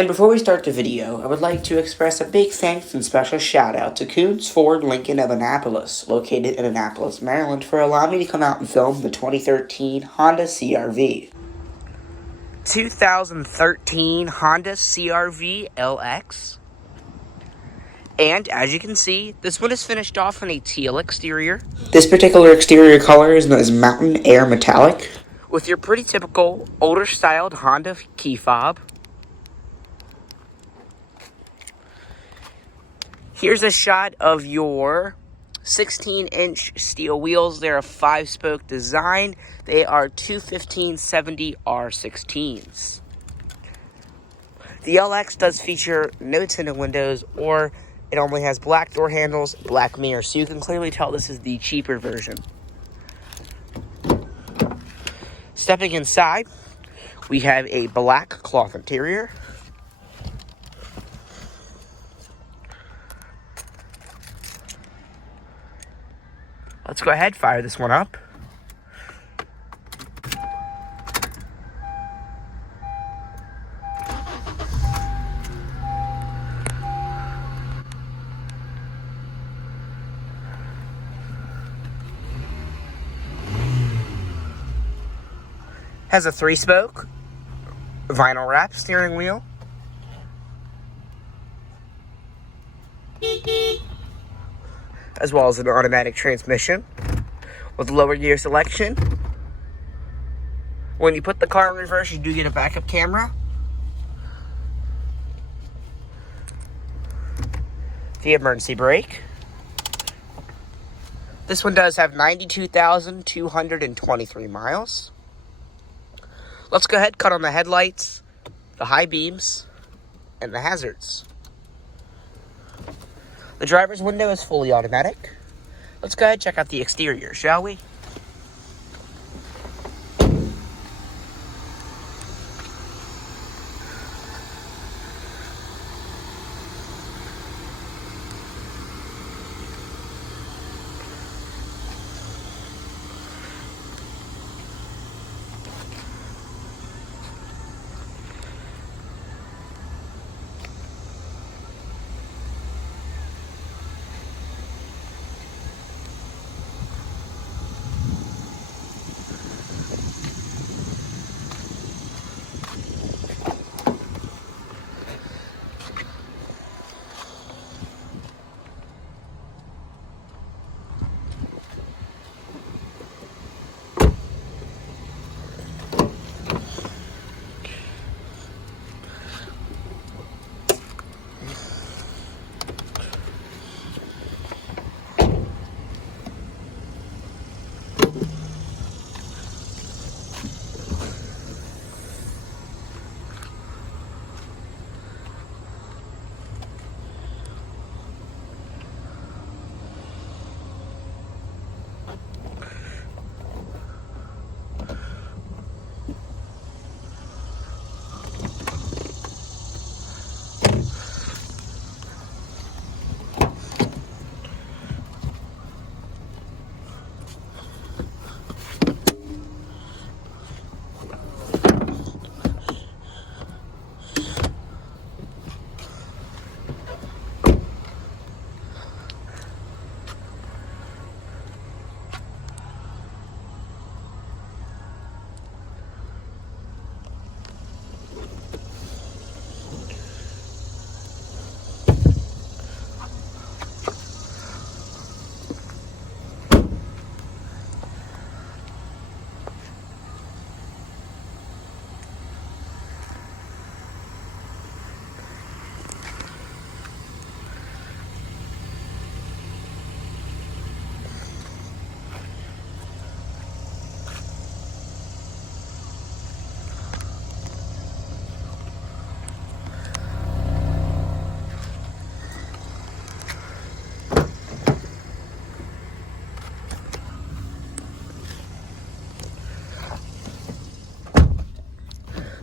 And before we start the video, I would like to express a big thanks and special shout out to Coons Ford Lincoln of Annapolis, located in Annapolis, Maryland, for allowing me to come out and film the 2013 Honda CR-V. 2013 Honda CR-V LX. And as you can see, this one is finished off in a teal exterior. This particular exterior color is known as Mountain Air Metallic, with your pretty typical older styled Honda key fob. Here's a shot of your 16-inch steel wheels. They're a 5-spoke design. They are 215/70 R16s. The LX does feature no tinted windows, or it only has black door handles, black mirrors, so you can clearly tell this is the cheaper version. Stepping inside, we have a black cloth interior. Let's go ahead, fire this one up. Has a 3-spoke vinyl wrap steering wheel. As well as an automatic transmission with lower gear selection. When you put the car in reverse, you do get a backup camera. The emergency brake. This one does have 92,223 miles. Let's go ahead, cut on the headlights, the high beams, and the hazards. The driver's window is fully automatic. Let's go ahead and check out the exterior, shall we?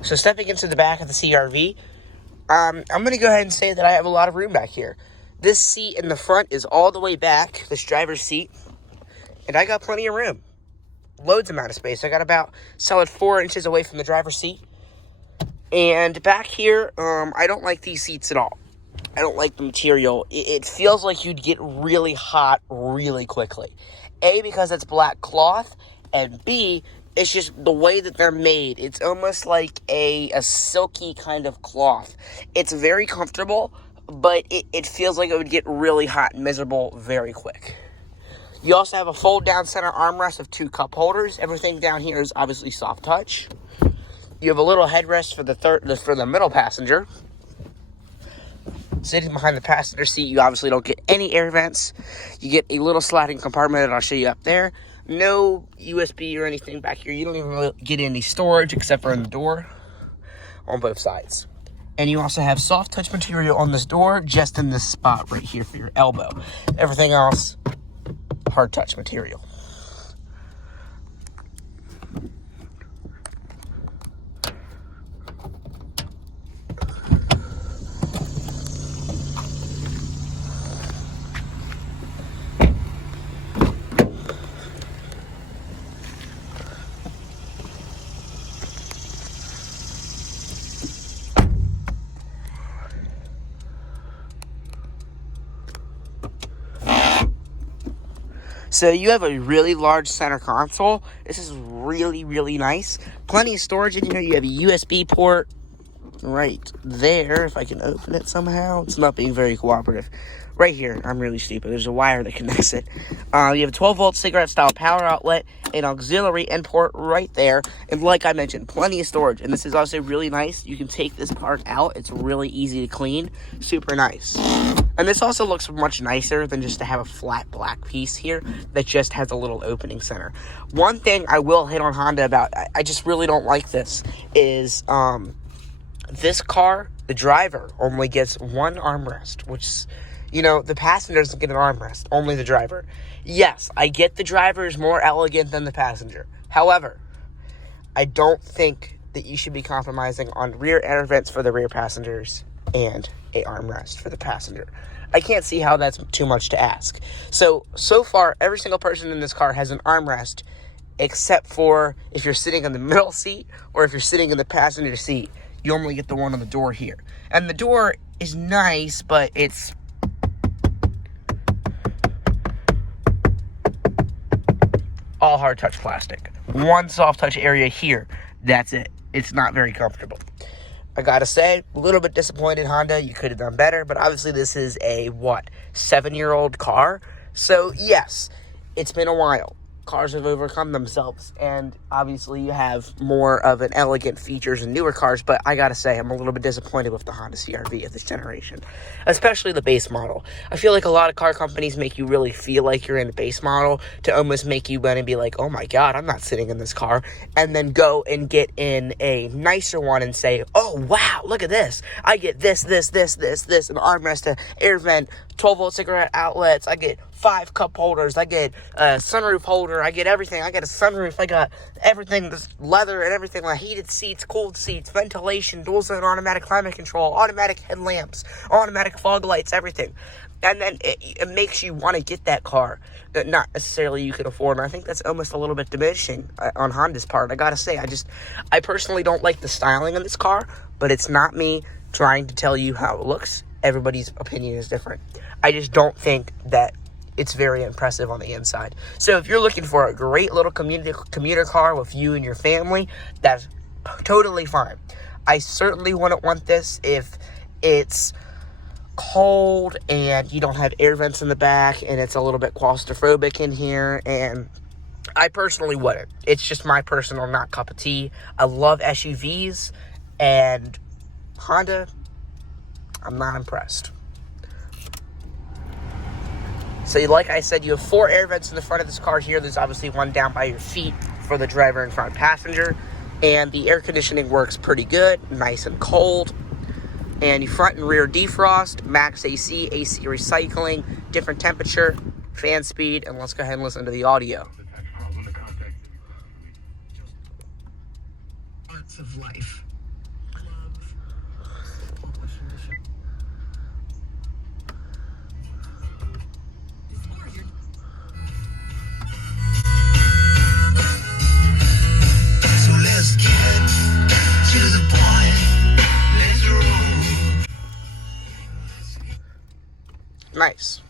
So stepping into the back of the CR-V, I'm going to go ahead and say that I have a lot of room back here. This seat in the front is all the way back, this driver's seat, and I got plenty of room. Loads amount of space. I got about solid 4 inches away from the driver's seat. And back here, I don't like these seats at all. I don't like the material. It feels like you'd get really hot really quickly. A, because it's black cloth, and B, it's just the way that they're made. It's almost like a silky kind of cloth. It's very comfortable, but it feels like it would get really hot and miserable very quick. You also have a fold-down center armrest of 2 cup holders. Everything down here is obviously soft touch. You have a little headrest for the middle passenger. Sitting behind the passenger seat, you obviously don't get any air vents. You get a little sliding compartment that I'll show you up there. No USB or anything back here. You don't even really get any storage except for in the door on both sides. And you also have soft touch material on this door, just in this spot right here for your elbow. Everything else, hard touch material. So you have a really large center console. This is really, really nice. Plenty of storage in here. You have a USB port right there. If I can open it somehow. It's not being very cooperative. Right here. I'm really stupid. There's a wire that connects it. You have a 12-volt cigarette-style power outlet, an auxiliary in port right there. And like I mentioned, plenty of storage. And this is also really nice. You can take this part out. It's really easy to clean. Super nice. And this also looks much nicer than just to have a flat black piece here that just has a little opening center. One thing I will hit on Honda about, I just really don't like this, is this car, the driver only gets one armrest, which is, you know, the passenger doesn't get an armrest, only the driver. Yes, I get the driver is more elegant than the passenger. However, I don't think that you should be compromising on rear air vents for the rear passengers and a armrest for the passenger. I can't see how that's too much to ask. So far, every single person in this car has an armrest, except for if you're sitting in the middle seat or if you're sitting in the passenger seat. You only get the one on the door here. And the door is nice, but it's all hard touch plastic. One soft touch area here. That's it. It's not very comfortable. I gotta say, a little bit disappointed, Honda. You could have done better, but obviously this is a, 7-year-old car? So, yes, it's been a while. Cars have overcome themselves, and obviously you have more of an elegant features in newer cars, but I gotta say, I'm a little bit disappointed with the Honda CR-V of this generation, especially the base model. I feel like a lot of car companies make you really feel like you're in the base model to almost make you want to be like, oh my god, I'm not sitting in this car, and then go and get in a nicer one and say, oh wow, look at this, I get this, an armrest, an air vent, 12-volt cigarette outlets, I get 5 cup holders, I get a sunroof holder, I get everything, I get a sunroof, I got everything, this leather and everything, like heated seats, cooled seats, ventilation, dual zone automatic climate control, automatic headlamps, automatic fog lights, everything. And then it makes you want to get that car that not necessarily you can afford, and I think that's almost a little bit diminishing on Honda's part. I gotta say, I personally don't like the styling of this car, but it's not me trying to tell you how it looks. Everybody's opinion is different. I just don't think that it's very impressive on the inside. So if you're looking for a great little commuter car with you and your family, that's totally fine. I certainly wouldn't want this if it's cold and you don't have air vents in the back and it's a little bit claustrophobic in here, and I personally wouldn't. It's just my personal not cup of tea. I love SUVs, and Honda, I'm not impressed. So like I said, you have 4 air vents in the front of this car here. There's obviously one down by your feet for the driver and front passenger. And the air conditioning works pretty good, nice and cold. And your front and rear defrost, max AC, AC recycling, different temperature, fan speed, and let's go ahead and listen to the audio. Arts of life. Let's get to the point. Nice.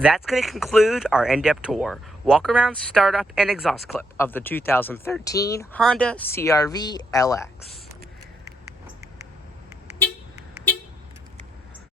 That's going to conclude our in-depth tour, walk-around, startup, and exhaust clip of the 2013 Honda CR-V LX.